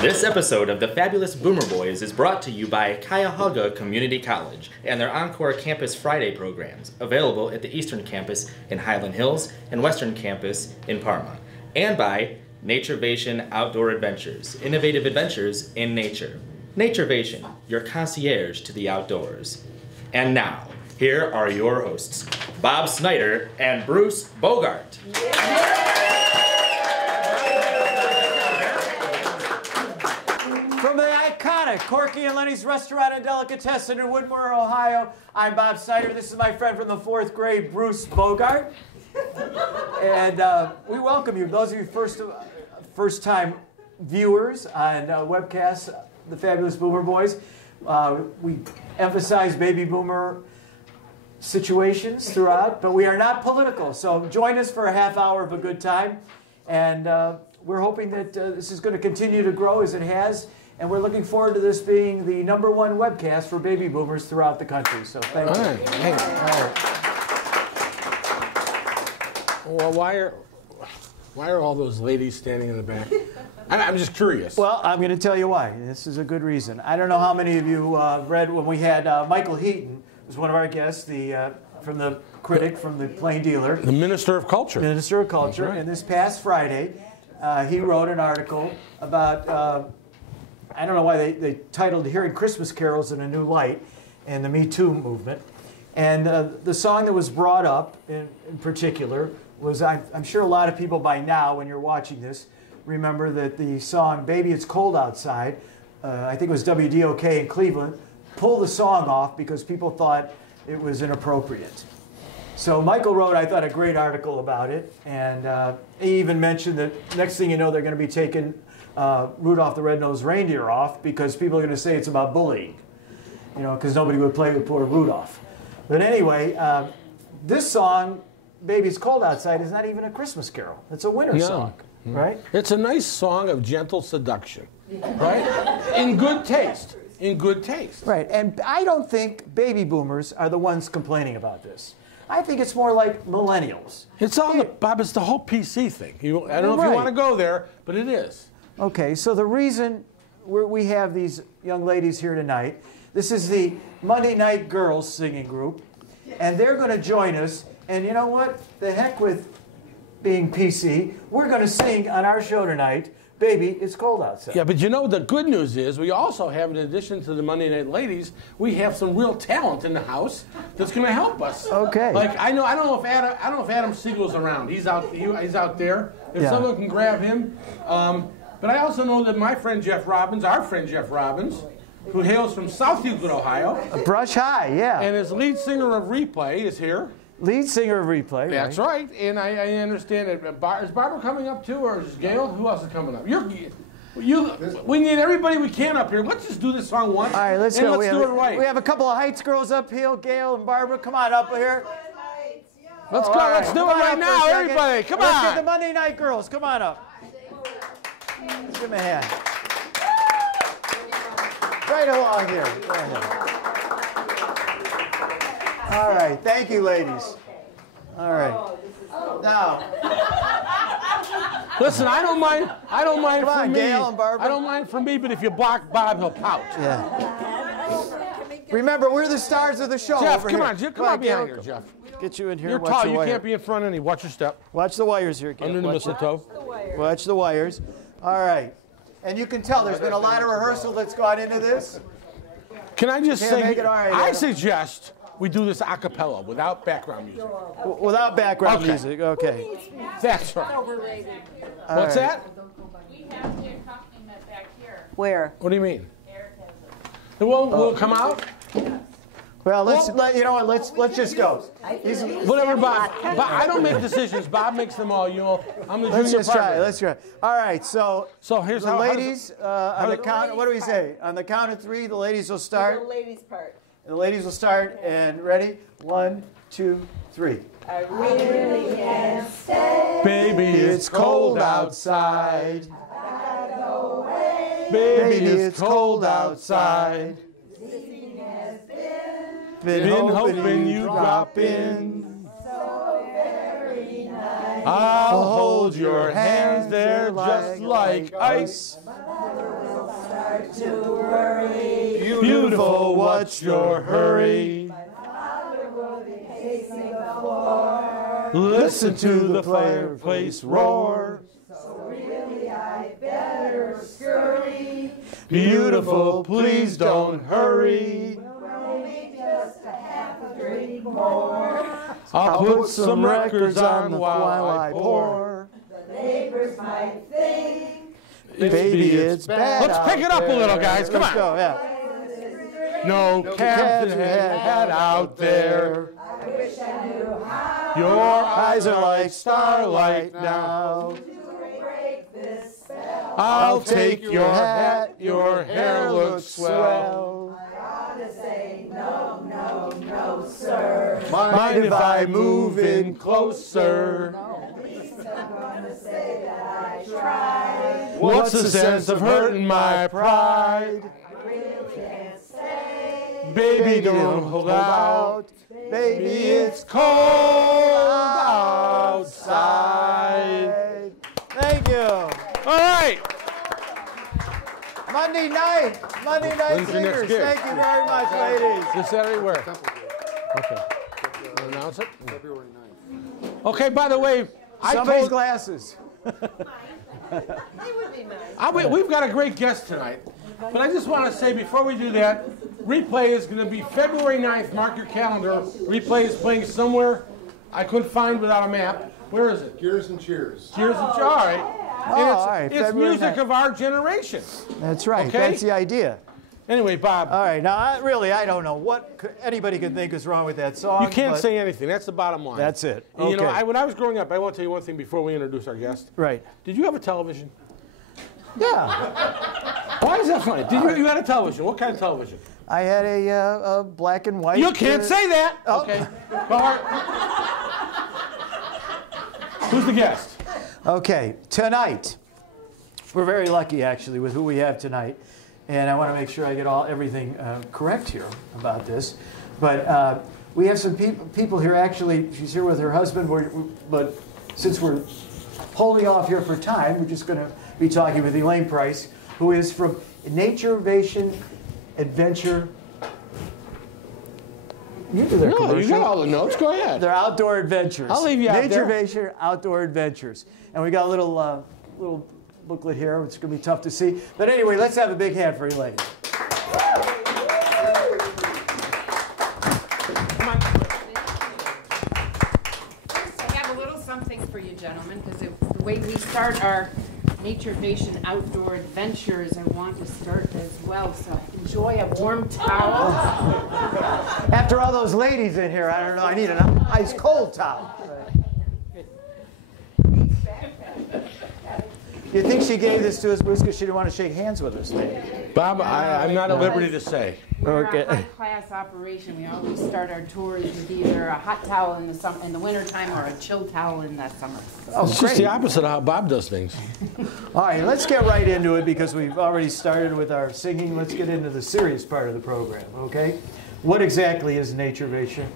This episode of the Fabulous Boomer Boys is brought to you by Cuyahoga Community College and their Encore Campus Friday programs, available at the Eastern Campus in Highland Hills and Western Campus in Parma, and by Naturevation Outdoor Adventures, innovative adventures in nature. Naturevation, your concierge to the outdoors. And now, here are your hosts, Bob Snyder and Bruce Bogart. From the iconic Corky and Lenny's Restaurant and Delicatessen in Woodmore, Ohio, I'm Bob Snyder. This is my friend from the 4th grade, Bruce Bogart. And we welcome you, those of you first-time viewers on webcasts, the Fabulous Boomer Boys. We emphasize baby boomer situations throughout, but we are not political. So join us for a half hour of a good time. And we're hoping that this is going to continue to grow as it has. And we're looking forward to this being the #1 webcast for baby boomers throughout the country. So thank you. Hey. Well, why are all those ladies standing in the back? I'm just curious. Well, I'm going to tell you why. This is a good reason. I don't know how many of you read when we had Michael Heaton, who's one of our guests, from the critic, from the Plain Dealer. The Minister of Culture. Minister of Culture. Right. And this past Friday, he wrote an article about, I don't know why they titled Hearing Christmas Carols in a New Light and the Me Too movement. And the song that was brought up in particular was, I'm sure a lot of people by now, when you're watching this, remember that the song Baby It's Cold Outside, I think it was WDOK in Cleveland, pulled the song off because people thought it was inappropriate. So Michael wrote, I thought, a great article about it, and he even mentioned that next thing you know, they're going to be taking Rudolph the Red-Nosed Reindeer off because people are going to say it's about bullying, you know, because nobody would play with poor Rudolph. But anyway, this song, Baby It's Cold Outside, is not even a Christmas carol. It's a winter song, right? It's a nice song of gentle seduction, right? In good taste. In good taste. Right, and I don't think baby boomers are the ones complaining about this. I think it's more like millennials. It's all Bob, it's the whole PC thing. I don't know if you want to go there, but it is. Okay, so the reason we have these young ladies here tonight, this is the Monday Night Girls singing group, and they're going to join us. And you know what? The heck with being PC. We're going to sing on our show tonight, Baby It's Cold Outside. Yeah, but you know, the good news is we also have, in addition to the Monday Night Ladies, we have some real talent in the house that's going to help us. Okay. Like I don't know if Adam Siegel's around. He's out there. If someone can grab him. But I also know that my friend Jeff Robbins, our friend Jeff Robbins, who hails from South Euclid, Ohio. Brush High, yeah. And his lead singer of Replay is here. Lead singer of Replay. That's right. And I understand that. Is Barbara coming up too, or is Gail? Who else is coming up? We need everybody we can up here. Let's just do this song once. All right, let's go. Let's do it right. We have a couple of Heights girls up here. Gail and Barbara, come on up here. Let's go. Let's do it right now, everybody. Come on. Let's get the Monday Night Girls. Come on up. Let's give them a hand. Right along here. Go ahead. All right, thank you, ladies. All right. Now, listen, I don't mind. come on, Gail and Barbara. I don't mind for me, but if you block Bob, he'll pout. Yeah. Remember, we're the stars of the show. Jeff, over come here. on, come on behind here, Jeff. Get you in here. You're watch tall. the You wire. can't be in front any. Watch your step. Watch the wires here, Gail. Under the mistletoe. Watch the wires. All right. And you can tell there's been a lot of rehearsal that's gone into this. Can I just say, make it all right, I Adam. suggest we do this a cappella without background music. Without background Okay. music, okay. That's right. What's that? We have the accompaniment back here. Where? What do you mean? Eric has It will come out? Well, you know what? Let's just go. Whatever, Bob. I don't make decisions. Bob makes them all. You know, I'm the Let's junior just try. partner. Let's try. All right. So Here's the how ladies on the count. What do we say? On the count of 3, the ladies will start. The ladies part. The ladies will start. And ready? 1, 2, 3. I really can't stay. Baby, it's cold outside. Baby, it's cold outside. Been hoping you'd drop in. I'll hold your hands, they're just like ice. start to worry. Beautiful, what's your hurry? My father will be pacing the floor. Listen to the fireplace roar. So really I better scurry. Beautiful, please don't hurry. Maybe just a half a drink more. I'll put some records on while I pour. The neighbors might think Baby, it's bad. Let's pick it up a little, guys. Come Let's on. go, yeah. No cabs had out there. I wish I knew how Your eyes are like starlight now. to break this spell. I'll take your hat, your hair looks swell. I ought to say no, no, no, sir. Mind if I move in closer? At least I'm gonna say that I tried. What's the sense of hurting my pride? I really can't say. Baby, don't hold out. Baby, it's cold outside. Thank you. All right. Monday night When's your next singers. gig? Thank you very much, ladies. This Saturday where? Okay. We'll announce it? February 9th. Okay, by the way, Somebody's glasses. We've got a great guest tonight. But I just want to say before we do that, replay is going to be February 9th. Mark your calendar. Replay is playing somewhere I couldn't find without a map. Where is it? Gears and Cheers. Cheers and Cheers. All right. all right, It's February music 9th. of our generation. That's right. Okay. That's the idea. Anyway, Bob, All right. Now, I don't know what anybody could think is wrong with that song. you can't but say anything. That's the bottom line. That's it. And, you know, Okay. when I was growing up, I want to tell you one thing before we introduce our guest. Right. Did you have a television? Yeah. Why is that funny? You had a television. What kind of television? I had a black and white. You can't say that. Oh. Okay. Who's the guest? Okay, tonight, we're very lucky actually with who we have tonight, and I want to make sure I get everything correct here about this. But we have some people here. Actually, she's here with her husband, but since we're holding off here for time, we're just going to be talking with Elaine Price, who is from Naturevation Adventure. You do their No, commercial. you got all the notes. Go ahead. They're outdoor adventures. I'll leave you out there. Naturevation Outdoor Adventures. And we got a little booklet here. It's going to be tough to see. But anyway, let's have a big hand for Elaine. First, I have a little something for you, gentlemen, because the way we start our Naturevation Outdoor Adventures, I want to start as well. So enjoy a warm towel. After all those ladies in here, I don't know, I need an ice cold towel. You think she gave this to us because she didn't want to shake hands with us, maybe? Bob, I'm not at liberty to say. We're Okay. a high-class operation. We always start our tours with either a hot towel in the wintertime or a chill towel in the summer. Oh, It's just the opposite of how Bob does things. All right, let's get right into it because we've already started with our singing. Let's get into the serious part of the program, okay? What exactly is Naturevation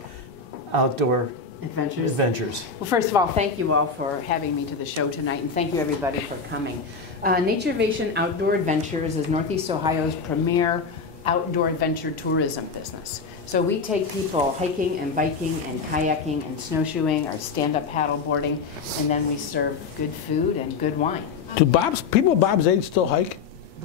Outdoor Adventures? Well, first of all, thank you all for having me to the show tonight, and thank you everybody for coming. Naturevation Outdoor Adventures is Northeast Ohio's premier outdoor adventure tourism business. So we take people hiking and biking and kayaking and snowshoeing or stand-up paddle boarding, and then we serve good food and good wine. Do people Bob's age still hike?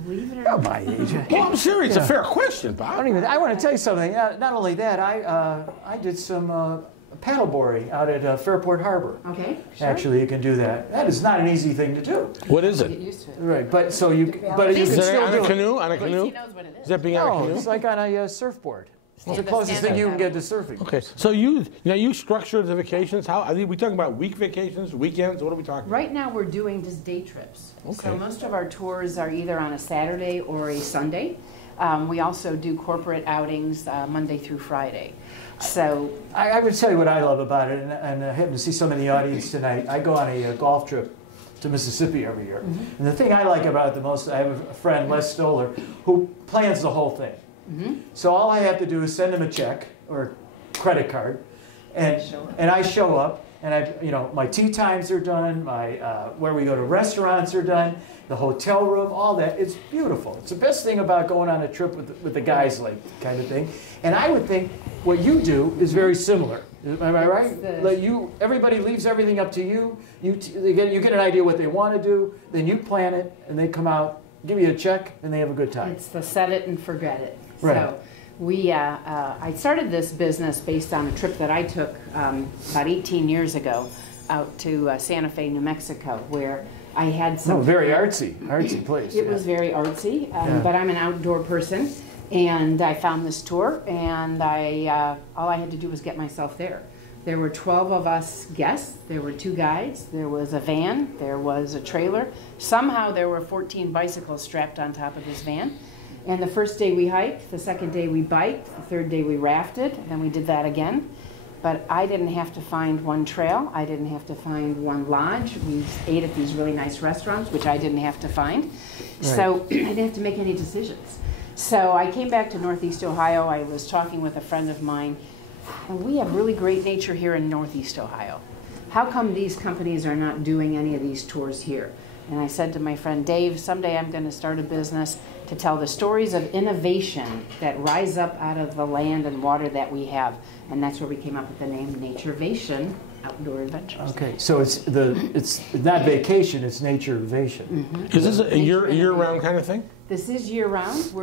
Believe it or Oh, not. my age. Well, I'm serious. It's a fair question, Bob. I want to tell you something. Not only that, I did some paddleboarding out at Fairport Harbor. Okay, sure. Actually, you can do that. That is not an easy thing to do. What is Get it? used to it. Right, but you can Is it still on do a it. canoe? On a At least canoe? he knows what it Is is. that being on a No, canoe? it's like on a surfboard. It's the Stand-up closest thing you can paddle. get to surfing. Okay, so you structure the vacations. How are we talking about? Week vacations, weekends? What are we talking? Right now, we're doing just day trips. So Okay. most of our tours are either on a Saturday or a Sunday. We also do corporate outings Monday through Friday. So I would tell you what I love about it, and I happen to see some in the audience tonight. I go on a golf trip to Mississippi every year. And the thing I like about it the most, I have a friend, Les Stoller, who plans the whole thing. So all I have to do is send him a check or credit card, and I show up, And my tea times are done, my where we go to restaurants are done, the hotel room, all that. It's beautiful. It's the best thing about going on a trip with the guys, like kind of thing. And I would think what you do is very similar. Am I right? Like everybody leaves everything up to you. You get an idea what they want to do, then you plan it, and they come out, give you a check, and they have a good time. It's the set it and forget it. Right. So I started this business based on a trip that I took about 18 years ago out to Santa Fe, New Mexico, where I had some... Oh, very artsy place. It was very artsy, but I'm an outdoor person, and I found this tour, and all I had to do was get myself there. There were 12 of us guests, there were 2 guides, there was a van, there was a trailer. Somehow there were 14 bicycles strapped on top of this van. And the first day we hiked, the second day we biked, the third day we rafted, and then we did that again. But I didn't have to find one trail, I didn't have to find one lodge. We ate at these really nice restaurants, which I didn't have to find. Right. So I didn't have to make any decisions. So I came back to Northeast Ohio. I was talking with a friend of mine, and we have really great nature here in Northeast Ohio. How come these companies are not doing any of these tours here? And I said to my friend Dave, someday I'm going to start a business to tell the stories of innovation that rise up out of the land and water that we have. And that's where we came up with the name Naturevation Outdoor Adventures. Okay, so it's not vacation, it's Naturevation. Mm-hmm. Is this a year-round kind of thing? This is year-round.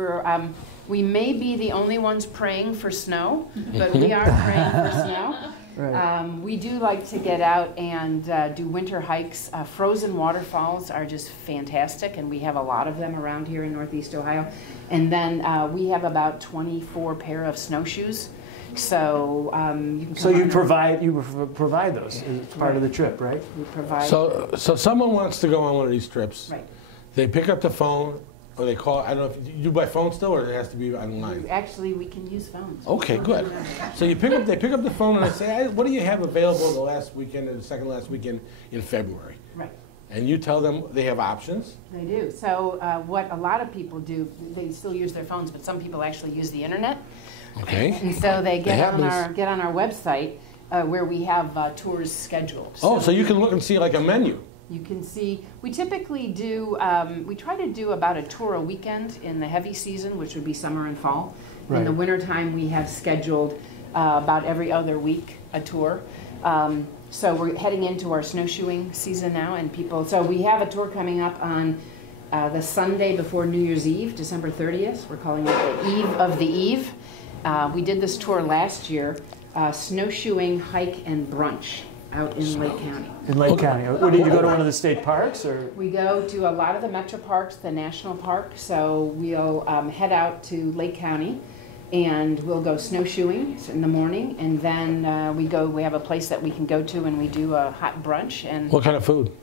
We may be the only ones praying for snow, but we are praying for snow. Right. We do like to get out and do winter hikes. Frozen waterfalls are just fantastic, and we have a lot of them around here in Northeast Ohio. And then we have about 24 pair of snowshoes. So you can. So you provide those as part of the trip, right? We provide. So someone wants to go on one of these trips. Right. They pick up the phone. Or they call, I don't know, if you do by phone still, or it has to be online? Actually, we can use phones. Okay, good. So they pick up the phone and they say, what do you have available the last weekend and the second last weekend in February? Right. And you tell them they have options? They do. So what a lot of people do, they still use their phones, but some people actually use the internet. Okay. And so they get on our website where we have tours scheduled. So you can look and see like a menu. You can see, we typically do, we try to do about a tour a weekend in the heavy season, which would be summer and fall. Right. In the wintertime, we have scheduled about every other week a tour. So we're heading into our snowshoeing season now, and so we have a tour coming up on the Sunday before New Year's Eve, December 30th. We're calling it the Eve of the Eve. We did this tour last year, snowshoeing, hike, and brunch out in Lake County. In Lake County. Or did you go to one of the state parks? Or? We go to a lot of the metro parks, the national park. So we'll head out to Lake County, and we'll go snowshoeing in the morning, and then we have a place that we can go to, and we do a hot brunch. And what kind of food?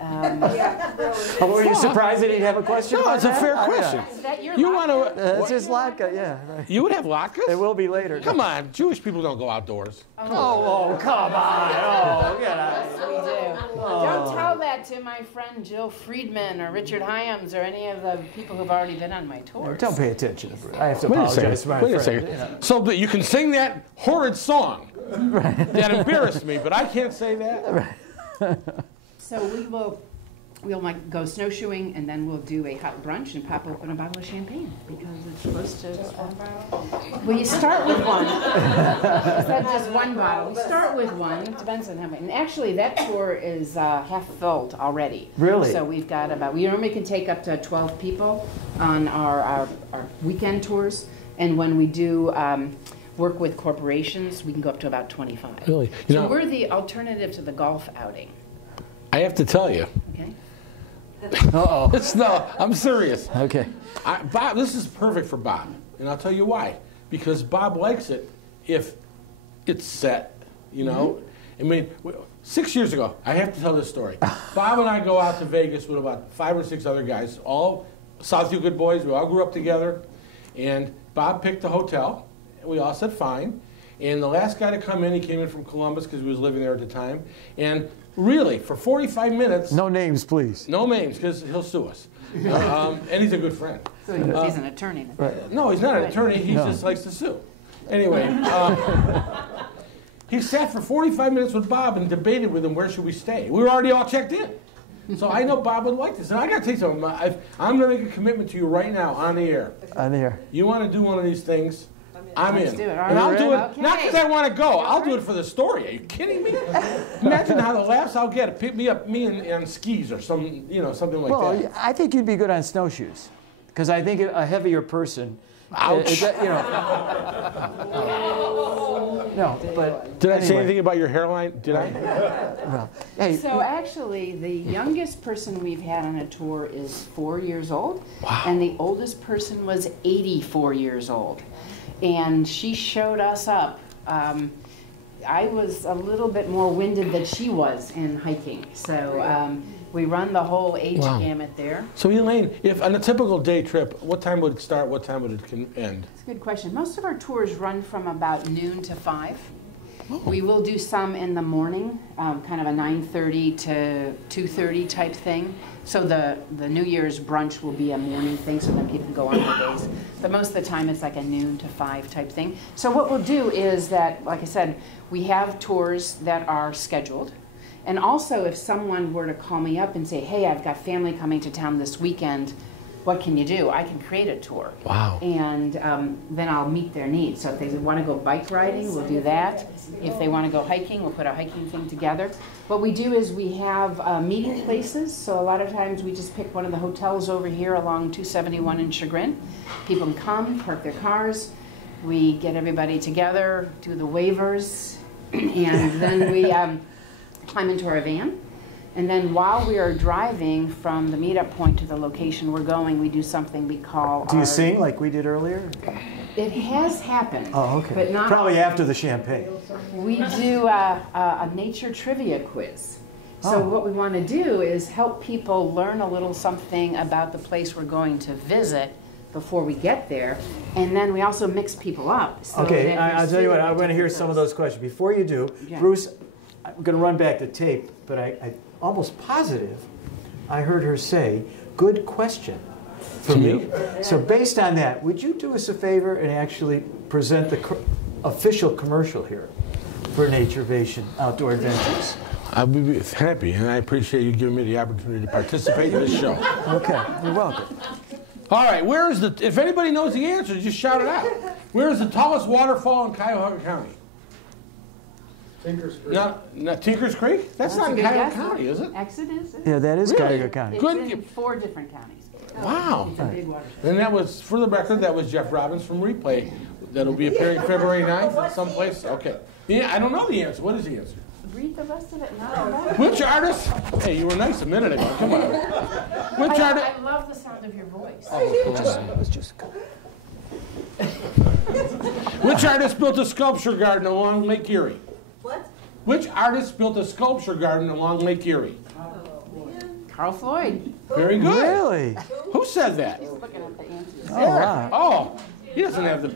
Were you surprised that he'd have a question? No, it's a fair question. Is that your you latke? It's his latke, yeah. You would have latkes? It will be later. Come on, Jewish people don't go outdoors. Come on. Oh, get out. Yes, we do. Don't tell that to my friend Jill Friedman or Richard Hyams or any of the people who've already been on my tours. Don't pay attention. I have to apologize to my friend. Wait a second. You know. So that you can sing that horrid song that embarrassed me, but I can't say that? Right. So we'll go snowshoeing, and then we'll do a hot brunch and pop open a bottle of champagne because it's supposed to. Well, you start with one. It's not just one bottle. We start with one. It depends on how many. And actually, that tour is half filled already. Really? So we've got we normally can take up to 12 people on our weekend tours, and when we do work with corporations, we can go up to about 25. Really? So we're the alternative to the golf outing. I have to tell you. Okay. No, I'm serious. Okay. Bob, this is perfect for Bob, and I'll tell you why. Because Bob likes it if it's set, you know. I mean, 6 years ago, I have to tell this story. Bob and I go out to Vegas with about 5 or 6 other guys, all Southview good boys. We all grew up together, and Bob picked the hotel. And we all said fine. And the last guy to come in, he came in from Columbus because he was living there at the time, and really, for 45 minutes... No names, please. No names, because he'll sue us. And he's a good friend. So he's an attorney. Right. No, he's not an attorney. He just likes to sue. Anyway, He sat for 45 minutes with Bob and debated with him where should we stay. We were already all checked in. So I know Bob would like this. And I got to tell you something. I'm going to make a commitment to you right now on the air. On the air. You want to do one of these things? I'm Let's in. do it. All And right. I'll do it, Okay. not because I want to go. I'll do it for the story. Are you kidding me? Imagine how the laughs I'll get. Pick me up, on skis or something like Well, that. I think you'd be good on snowshoes, because I think a heavier person. Ouch. No, but Did I say anyway. anything about your hairline? Did I? Well, hey, So actually, the youngest person we've had on a tour is 4 years old, and the oldest person was 84 years old. And she showed us up. I was a little bit more winded than she was in hiking, so we run the whole age gamut there. So Elaine, if on a typical day trip, what time would it start? What time would it end? That's a good question. Most of our tours run from about noon to 5. We will do some in the morning, kind of a 9:30 to 2:30 type thing. So the New Year's brunch will be a morning thing, so then people can go on their days. But most of the time it's like a noon to 5 type thing. So what we'll do is that, like I said, we have tours that are scheduled. And also if someone were to call me up and say, hey, I've got family coming to town this weekend, what can you do? I can create a tour. Wow. And then I'll meet their needs. So if they want to go bike riding, we'll do that. If they want to go hiking, we'll put a hiking thing together. What we do is we have meeting places. So a lot of times we just pick one of the hotels over here along 271 in Chagrin. People can come, park their cars. We get everybody together, do the waivers, and then we climb into our van. And then while we are driving from the meetup point to the location we're going, we do something we call do you sing like we did earlier? It has happened. Oh, okay. But not Probably after the champagne. We do a nature trivia quiz. So what we want to do is help people learn a little something about the place we're going to visit before we get there. And then we also mix people up. So Okay, that I'll you tell you see what, I'm going to hear different some of those questions. Before you do, Yeah. Bruce, I'm going to run back the tape, but I'm almost positive I heard her say, good question from you. So based on that, would you do us a favor and actually present the official commercial here for Naturevation Outdoor Adventures? I'll be happy, and I appreciate you giving me the opportunity to participate in this show. Okay, you're welcome. All right, where is if anybody knows the answer, just shout it out. Where is the tallest waterfall in Cuyahoga County? Tinker's Creek. Not Tinker's Creek? That's not a in good Cuyahoga guess. County, is it? Exodus? Yeah, that is Really? Cuyahoga County. It's Good. in 4 different counties. Wow. It's a big watershed. And that was, for the record, that was Jeff Robbins from Replay. That'll be appearing February 9th at someplace. Okay. Yeah, I don't know the answer. What is the answer? Read the rest of it. Not Which artist? Hey, you were nice a minute ago. Come on. Which artist? I love the sound of your voice. Which artist built a sculpture garden along Lake Erie? What? Which artist built a sculpture garden along Lake Erie? Carl Floyd. Very good. Really? Who said that? Looking at the answers. Oh, wow. Oh, he doesn't have the.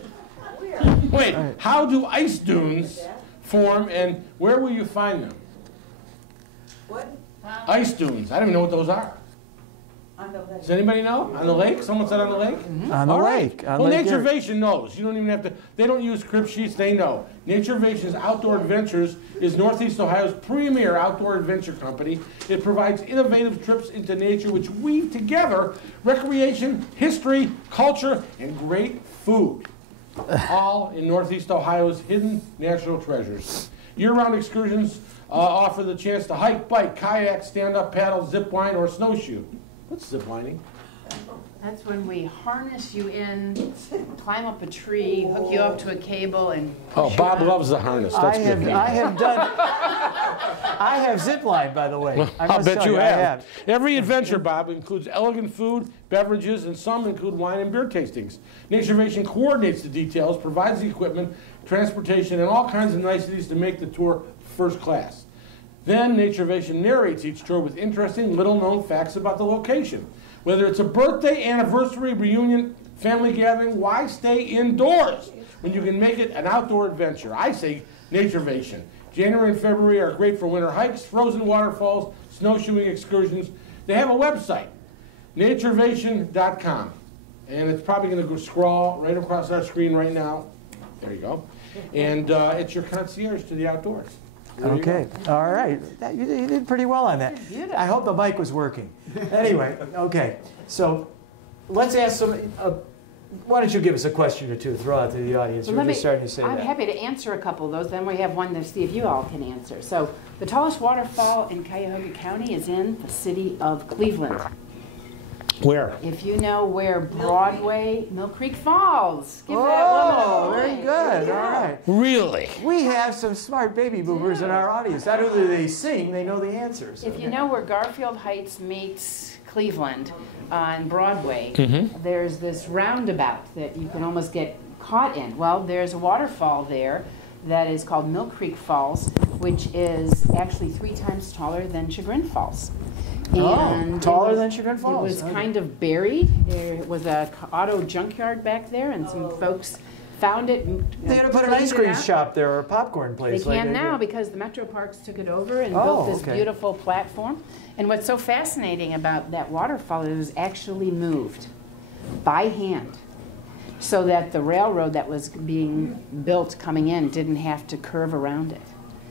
Wait, how do ice dunes form and where will you find them? What? Ice dunes. I don't even know what those are. On the lake. Does anybody know? On the lake? Someone said on the lake? On the All right. lake. On Well, Lake Erie. Naturevation knows. You don't even have to. They don't use crib sheets. They know. Naturation's Outdoor Adventures is Northeast Ohio's premier outdoor adventure company. It provides innovative trips into nature which weave together recreation, history, culture, and great food. All in Northeast Ohio's hidden natural treasures. Year-round excursions offer the chance to hike, bike, kayak, stand-up paddle, zip line, or snowshoe. What's zip lining? That's when we harness you in, climb up a tree, hook you up to a cable, and Oh, push you Bob out. loves the harness. That's good. I have ziplined, by the way. I I'll must bet tell you I have. Every adventure, Bob, includes elegant food, beverages, and some include wine and beer tastings. Naturevation coordinates the details, provides the equipment, transportation, and all kinds of niceties to make the tour first class. Then Naturevation narrates each tour with interesting, little-known facts about the location. Whether it's a birthday, anniversary, reunion, family gathering, why stay indoors when you can make it an outdoor adventure? I say Naturevation. January and February are great for winter hikes, frozen waterfalls, snowshoeing excursions. They have a website, naturevation.com. And it's probably going to go scroll right across our screen right now. There you go. and it's your concierge to the outdoors. There you Okay, all right. You did pretty well on that. Beautiful. I hope the mic was working. Anyway, okay. So let's ask some. Why don't you give us a question or two? Throw out to the audience. Well, We're just starting to say I'm that. happy to answer a couple of those. Then we have one to see if you all can answer. So the tallest waterfall in Cuyahoga County is in the city of Cleveland. Where? If you know where Broadway, Mill Creek Falls. Give that woman a Oh, point. very good. All right. Really? We have some smart baby boomers in our audience. Not only do they sing, they know the answers. If you know where Garfield Heights meets Cleveland on Broadway, there's this roundabout that you can almost get caught in. Well, there's a waterfall there that is called Mill Creek Falls, which is actually 3 times taller than Chagrin Falls. Oh, taller than Chagrin Falls. It was Okay. kind of buried. There was a auto junkyard back there, and some folks found it. They had to put an cleaned ice it cream out. shop there or a popcorn place. They can like now did. because the Metro Parks took it over and Oh, built this okay. beautiful platform. And what's so fascinating about that waterfall is it was actually moved by hand so that the railroad that was being built coming in didn't have to curve around it.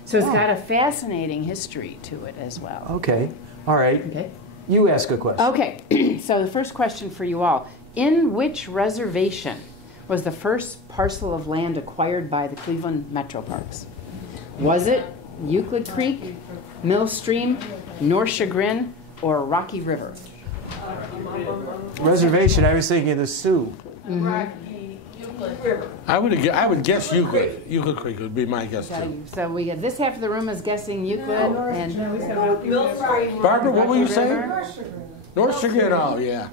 So it's got a fascinating history to it as well. Okay. All right. Okay. You ask a question. Okay, so the first question for you all. In which reservation was the first parcel of land acquired by the Cleveland Metro Parks? Was it Euclid Creek, Mill Stream, North Chagrin, or Rocky River? Reservation, I was thinking of the Sioux. I would guess Euclid. Euclid Creek would be my guess too. So we got this half of the room is guessing Euclid, and Barbara, what were you Rocky saying? River. North Chagrin. Oh, yeah.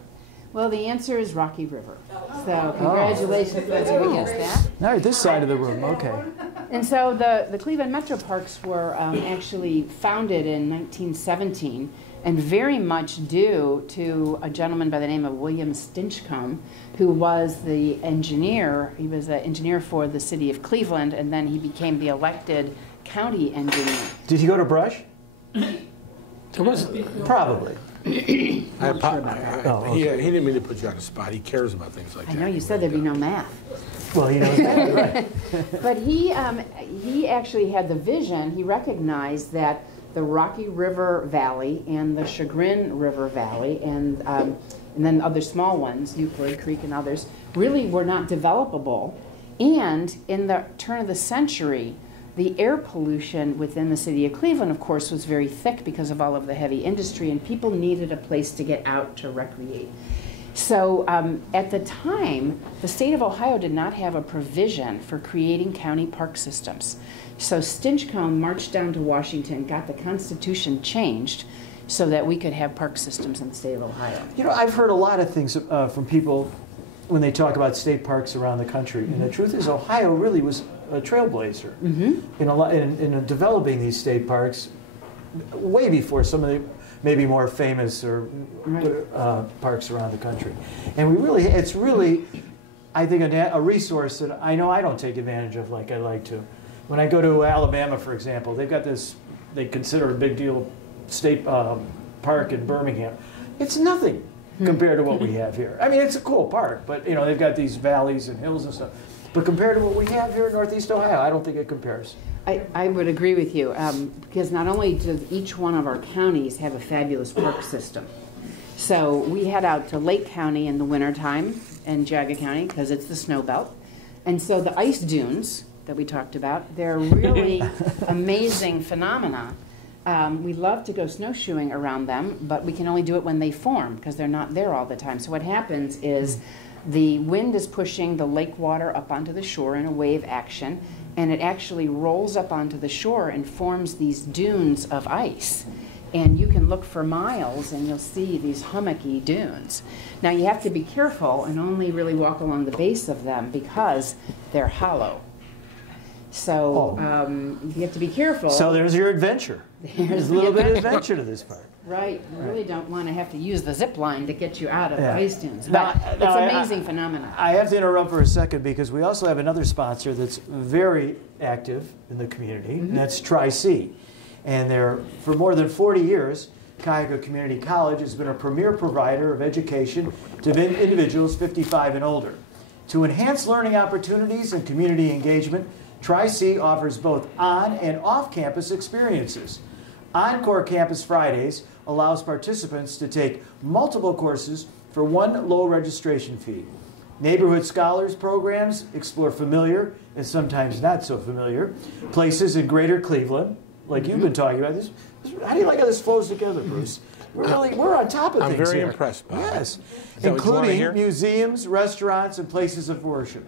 Well, the answer is Rocky River. So congratulations, that's we guessed that. All right, this side of the room. Okay. And so the Cleveland Metro Parks were actually founded in 1917, and very much due to a gentleman by the name of William Stinchcomb, who was the engineer. He was an engineer for the city of Cleveland, and then he became the elected county engineer. Did he go to Brush? There was, Probably. he okay. didn't mean to put you on the spot. He cares about things like I that. know you said there'd be no math. Well, he knows that, right? But he actually had the vision. He recognized that the Rocky River Valley and the Chagrin River Valley and then other small ones, Euclid Creek and others, really were not developable. And in the turn of the century, the air pollution within the city of Cleveland, of course, was very thick because of all of the heavy industry, and people needed a place to get out to recreate. So at the time, the state of Ohio did not have a provision for creating county park systems. So Stinchcomb marched down to Washington, got the Constitution changed so that we could have park systems in the state of Ohio. You know, I've heard a lot of things from people when they talk about state parks around the country. And the truth is, Ohio really was a trailblazer in developing these state parks way before some of the maybe more famous or parks around the country. And it's really, I think, a resource that I know I don't take advantage of like I like to. When I go to Alabama, for example, they've got this, they consider a big deal state park in Birmingham. It's nothing compared to what we have here. I mean, it's a cool park, but you know, they've got these valleys and hills and stuff. But compared to what we have here in Northeast Ohio, I don't think it compares. I would agree with you, because not only does each one of our counties have a fabulous park system. So we head out to Lake County in the wintertime and Geauga County because it's the snow belt. And so the ice dunes that we talked about, they're really amazing phenomena. We love to go snowshoeing around them, but we can only do it when they form because they're not there all the time. So what happens is the wind is pushing the lake water up onto the shore in a wave action, and it actually rolls up onto the shore and forms these dunes of ice. And you can look for miles and you'll see these hummocky dunes. Now you have to be careful and only really walk along the base of them because they're hollow. So you have to be careful. So there's your adventure. There's a little bit of adventure to this part. Right. You really don't want to have to use the zip line to get you out of the ice dunes. Now- But it's now, an amazing phenomenon. I have to interrupt for a second because we also have another sponsor that's very active in the community, and that's Tri-C. And for more than 40 years, Cuyahoga Community College has been a premier provider of education to individuals 55 and older. To enhance learning opportunities and community engagement, Tri-C offers both on and off-campus experiences. Encore Campus Fridays allows participants to take multiple courses for one low registration fee. Neighborhood Scholars programs explore familiar and sometimes not so familiar places in Greater Cleveland, like you've been talking about. How do you like how this flows together, Bruce? We're on top of things here. I'm very impressed, Bob. Yes, Is that what you wanna including hear? museums, restaurants, and places of worship.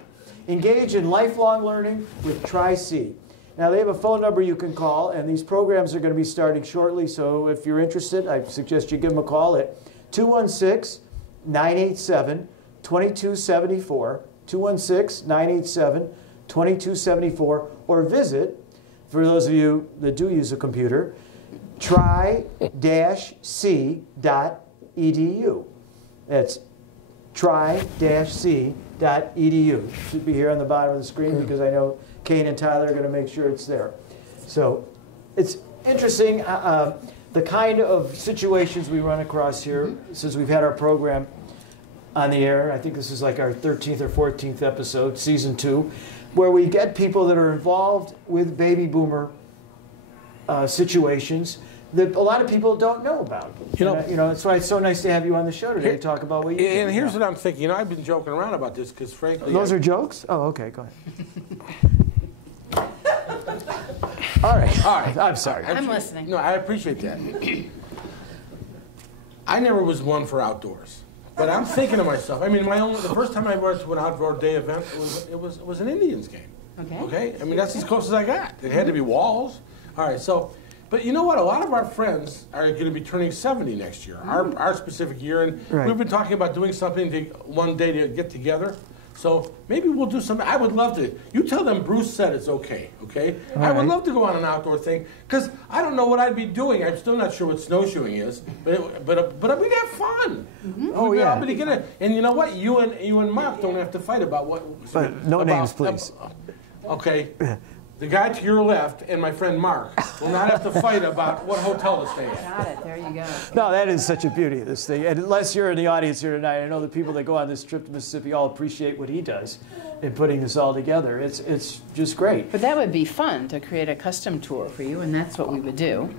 Engage in lifelong learning with Tri-C. Now, they have a phone number you can call, and these programs are going to be starting shortly, so if you're interested, I suggest you give them a call at 216-987-2274, 216-987-2274, or visit, for those of you that do use a computer, tri-c.edu. That's tri-c.edu. Should be here on the bottom of the screen because I know Kane and Tyler are going to make sure it's there. So it's interesting the kind of situations we run across here since we've had our program on the air. I think this is like our 13th or 14th episode, season 2, where we get people that are involved with baby boomer situations that a lot of people don't know about. You know, that's why it's so nice to have you on the show today to talk about what you do. And here's what I'm thinking. I've been joking around about this because, frankly, those are jokes? Oh, okay, go ahead. All right. I'm sorry. I'm listening. No, I appreciate that. I never was one for outdoors, but I'm thinking to myself. I mean, the first time I went to an outdoor day event, it was an Indians game. Okay. I mean, that's as close as I got. It had to be walls. All right. So. But you know what? A lot of our friends are going to be turning 70 next year, our specific year, and we've been talking about doing something one day to get together. So maybe we'll do something. I would love to. You tell them Bruce said it's okay, okay? I would love to go on an outdoor thing, because I don't know what I'd be doing. I'm still not sure what snowshoeing is, but we'd have fun. Oh, yeah. And you know what? You and Mark don't have to fight about what. But no names, please. Okay. The guy to your left and my friend Mark will not have to fight about what hotel to stay at. Got it. There you go. No, that is such a beauty of this thing. And unless you're in the audience here tonight, I know the people that go on this trip to Mississippi all appreciate what he does in putting this all together. It's just great. But that would be fun to create a custom tour for you, and that's what we would do.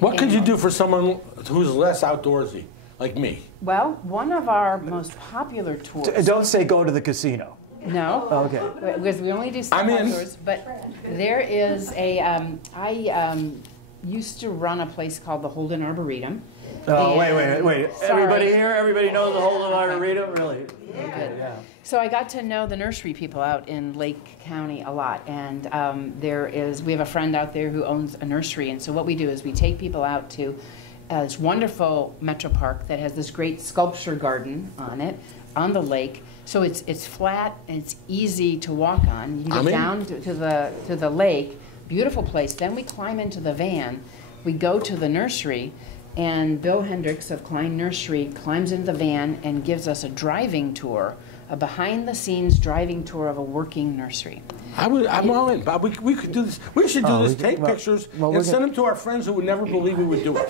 What could you do for someone who's less outdoorsy, like me? Well, one of our most popular tours. Don't say go to the casino. No. Oh, okay. Because we only do stuff outdoors. But there is a. I used to run a place called the Holden Arboretum. Oh, wait. Sorry. Everybody here? Everybody knows the Holden Arboretum? Really? Yeah. Yeah. So I got to know the nursery people out in Lake County a lot. And we have a friend out there who owns a nursery. And so what we do is we take people out to this wonderful metro park that has this great sculpture garden on it, on the lake. So it's flat and it's easy to walk on. You can get down to the lake, beautiful place. Then we climb into the van. We go to the nursery, and Bill Hendricks of Klein Nursery climbs into the van and gives us a driving tour, a behind-the-scenes driving tour of a working nursery. I'm all in, Bob. We could do this. We should do this. Take pictures and send them to our friends who would never believe we would do it.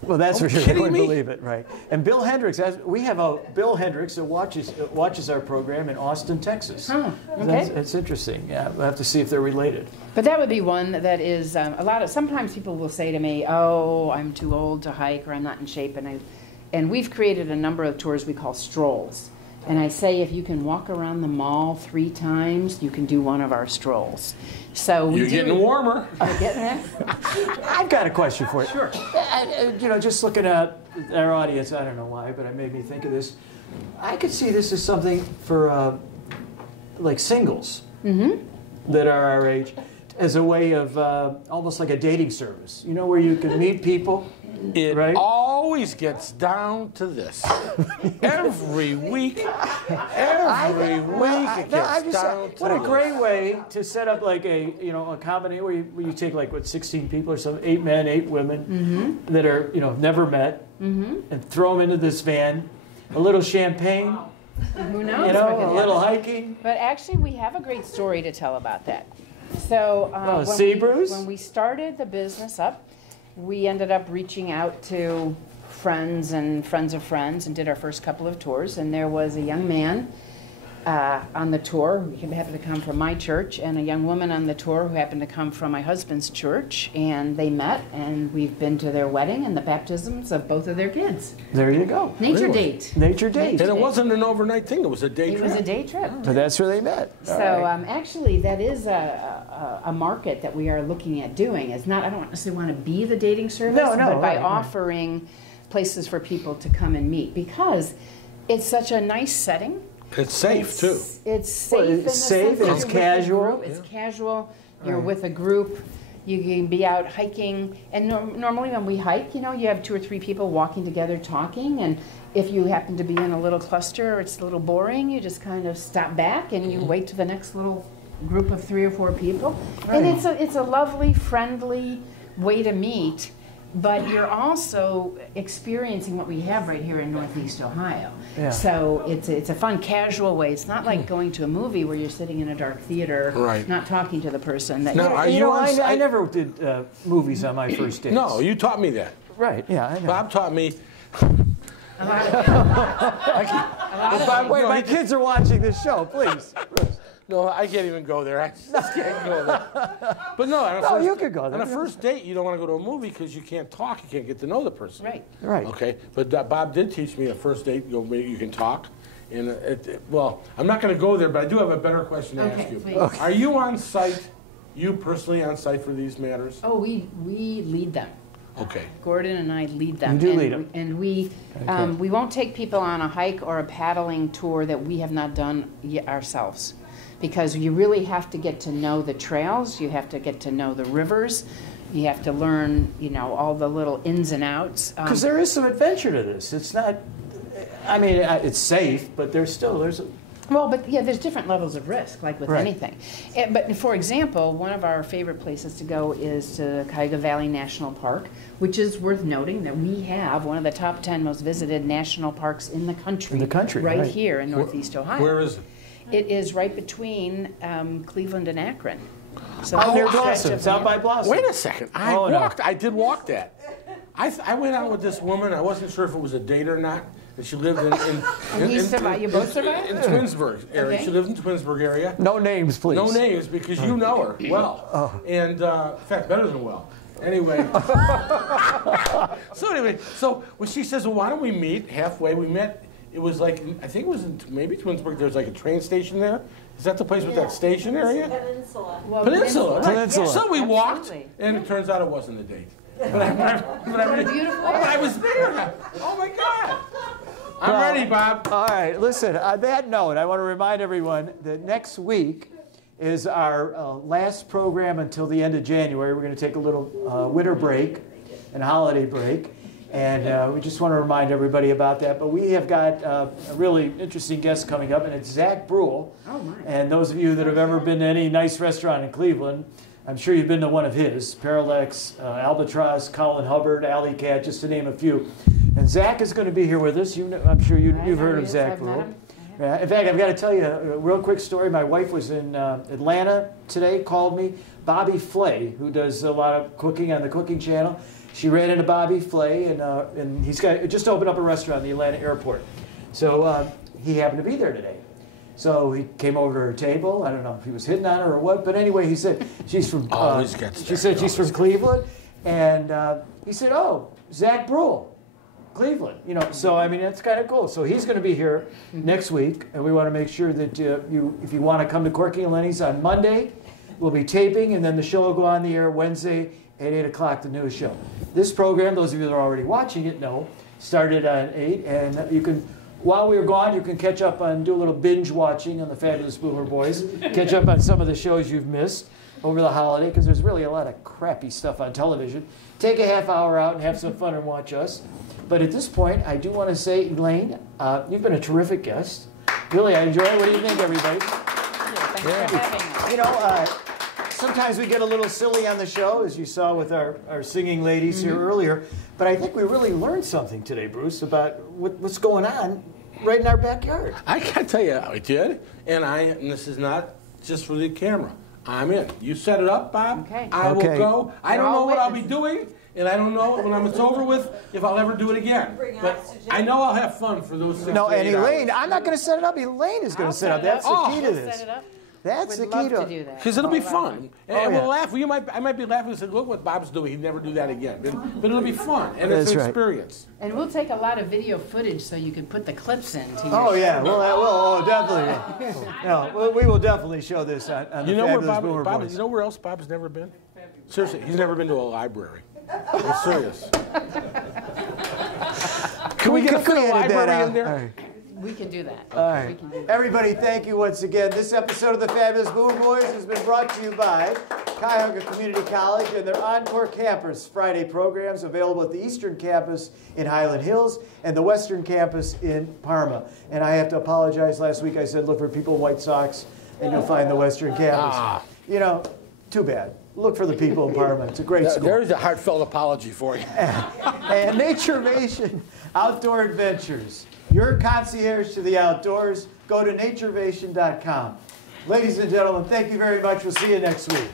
Well, that's for sure. They wouldn't believe it, right? And Bill Hendricks, we have a Bill Hendricks that watches our program in Austin, Texas. Oh, okay. That's interesting. Yeah, we'll have to see if they're related. But that would be one that is sometimes people will say to me, "Oh, I'm too old to hike," or "I'm not in shape," and we've created a number of tours we call strolls. And I say if you can walk around the mall 3 times, you can do one of our strolls. So you're getting warmer. Getting there? I've got a question for you. Sure. Just looking at our audience, I don't know why, but it made me think of this. I could see this as something for like singles that are our age, as a way of almost like a dating service. You know, where you can meet people. It right? always gets down to this. Every week it gets down to What a great way to set up like a combination where you take like 16 people or something, 8 men, 8 women that are never met, and throw them into this van, a little champagne. Who knows? A little hiking. But actually, we have a great story to tell about that. So Bruce? When we started the business up, we ended up reaching out to friends and friends of friends and did our first couple of tours. And there was a young man on the tour who happened to come from my church, and a young woman on the tour who happened to come from my husband's church, and they met, and we've been to their wedding and the baptisms of both of their kids. There you go. Nature date. Nature date. And it wasn't an overnight thing, it was a day It trip. was a day trip. So that's where they met. All So right. actually, that is a market that we are looking at doing. It's not, I don't necessarily want to be the dating service, No, but by right. offering places for people to come and meet, because it's such a nice setting. It's safe, too. It's safe. Well, in it's the safe, sense that it's you're with a casual. group, It's casual. You're Right. with a group. You can be out hiking, and normally when we hike, you know, you have 2 or 3 people walking together, talking, and if you happen to be in a little cluster or it's a little boring, you just kind of stop back and you wait to the next little group of 3 or 4 people. And Right. it's a lovely, friendly way to meet. But you're also experiencing what we have right here in Northeast Ohio. Yeah. So it's a fun, casual way. It's not like going to a movie where you're sitting in a dark theater, Right. not talking to the person. That Now, you're- are You you know, on I site? never did movies on my first dates. No, you taught me that. Right, yeah, I know. Bob taught me. Wait, my kids are watching this show, please. No, I can't even go there. I just can't go there. But no, on a No, first, you could go there. On a first date, you don't want to go to a movie because you can't talk. You can't get to know the person. Right. Right. Okay, but Bob did teach me a first date. You can talk. And well, I'm not going to go there, but I do have a better question to Okay, ask you. please. Okay. Are you on site? You personally on site for these matters? Oh, we lead them. Okay. Gordon and I lead them. You do and, lead 'em. And we won't take people on a hike or a paddling tour that we have not done ourselves. Because you really have to get to know the trails, you have to get to know the rivers, you have to learn, you know, all the little ins and outs. Because there is some adventure to this. It's not, I mean, it's safe, but there's a, Well, but yeah, there's different levels of risk, like with Right. anything. But for example, one of our favorite places to go is to Cuyahoga Valley National Park, which is worth noting that we have one of the top 10 most visited national parks in the country. In the country, right right. here in Northeast Ohio. Where is it? It is right between Cleveland and Akron. So out near a stretch Blossom. of It's out by land. Blossom. Wait a second. I Oh, no. walked. I did walk that. I went out with this woman. I wasn't sure if it was a date or not. And she lived And you survived? You both survived? in Twinsburg area. Okay. She lived in Twinsburg area. No names, please. No names because you know her well. Oh. And in fact, better than well. Anyway. So when she says, well, why don't we meet halfway? We met. It was like, I think it was in maybe Twinsburg. There's like a train station there. Is that the place with that station area? Peninsula. Well, Peninsula. Right. Peninsula. So we walked, Absolutely. and it turns out it wasn't a date. But What a beautiful I was there. Oh my God. I'm ready, Bob. All right, listen, on that note, I want to remind everyone that next week is our last program until the end of January. We're going to take a little winter break and holiday break. And we just want to remind everybody about that. But we have got a really interesting guest coming up, and it's Zach Brule. Oh, my. And those of you that have ever been to any nice restaurant in Cleveland, I'm sure you've been to one of his, Parallax, Albatross, Colin Hubbard, Alley Cat, just to name a few. And Zach is going to be here with us. I'm sure you've heard of Zach Brule. Yeah, in fact, I've got to tell you a real quick story. My wife was in Atlanta today, called me. Bobby Flay, who does a lot of cooking on the Cooking Channel, she ran into Bobby Flay, and he's just opened up a restaurant at the Atlanta airport. So he happened to be there today. So he came over to her table. I don't know if he was hitting on her or what, but anyway, he said she's from. Always gets she there. said she's from Cleveland, and he said, "Oh, Zach Brule, Cleveland." You know, so I mean that's kind of cool. So he's going to be here next week, and we want to make sure that if you want to come to Corky and Lenny's on Monday, we'll be taping, and then the show will go on the air Wednesday at 8 o'clock. The newest show. This program, those of you that are already watching it know, started at 8, and you can. While we were gone, you can catch up on, do a little binge watching on the Fabulous Boomer Boys. Catch up on some of the shows you've missed over the holiday, because there's really a lot of crappy stuff on television. Take a half hour out and have some fun and watch us. But at this point, I do want to say, Elaine, you've been a terrific guest. Really, I enjoy it. What do you think, everybody? Thanks for having us. You know, sometimes we get a little silly on the show, as you saw with our singing ladies here earlier. But I think we really learned something today, Bruce, about what's going on right in our backyard. I can't tell you I did, and this is not just for the camera. I'm in. You set it up, Bob. Okay. I will Okay. go. I We're don't know all what I'll be witnesses. doing and I don't know when it's over with if I'll ever do it again. But I know I'll have fun for those 6 No, to 8 and Elaine, hours. I'm not going to set it up. Elaine is going to set it up. That's the key to this. Set it up. That's the Would key love to to do that. Because it'll be fun. And yeah. we'll laugh. I might be laughing and say, look what Bob's doing. He'd never do that again. But it'll be fun, and it's That's an right. experience. And we'll take a lot of video footage so you can put the clips in. To your Oh, yeah. show. Well, definitely. No, we will definitely show this on the You know where Fabulous Boomer Bob? Boys. You know where else Bob's never been? Seriously, he's never been to a library. I'm serious. Can we get a library in there? All right. We can do that. All right. We can do that. Everybody, thank you once again. This episode of the Fabulous Boomer Boys has been brought to you by Cuyahoga Community College and their Encore Campus Friday programs available at the Eastern Campus in Highland Hills and the Western Campus in Parma. And I have to apologize. Last week I said look for people in white socks and you'll find the Western Campus. You know, too bad. Look for the people in Parma. It's a great school. There's a heartfelt apology for you. And Naturevation Outdoor Adventures. Your concierge to the outdoors. Go to naturevation.com. Ladies and gentlemen, thank you very much. We'll see you next week.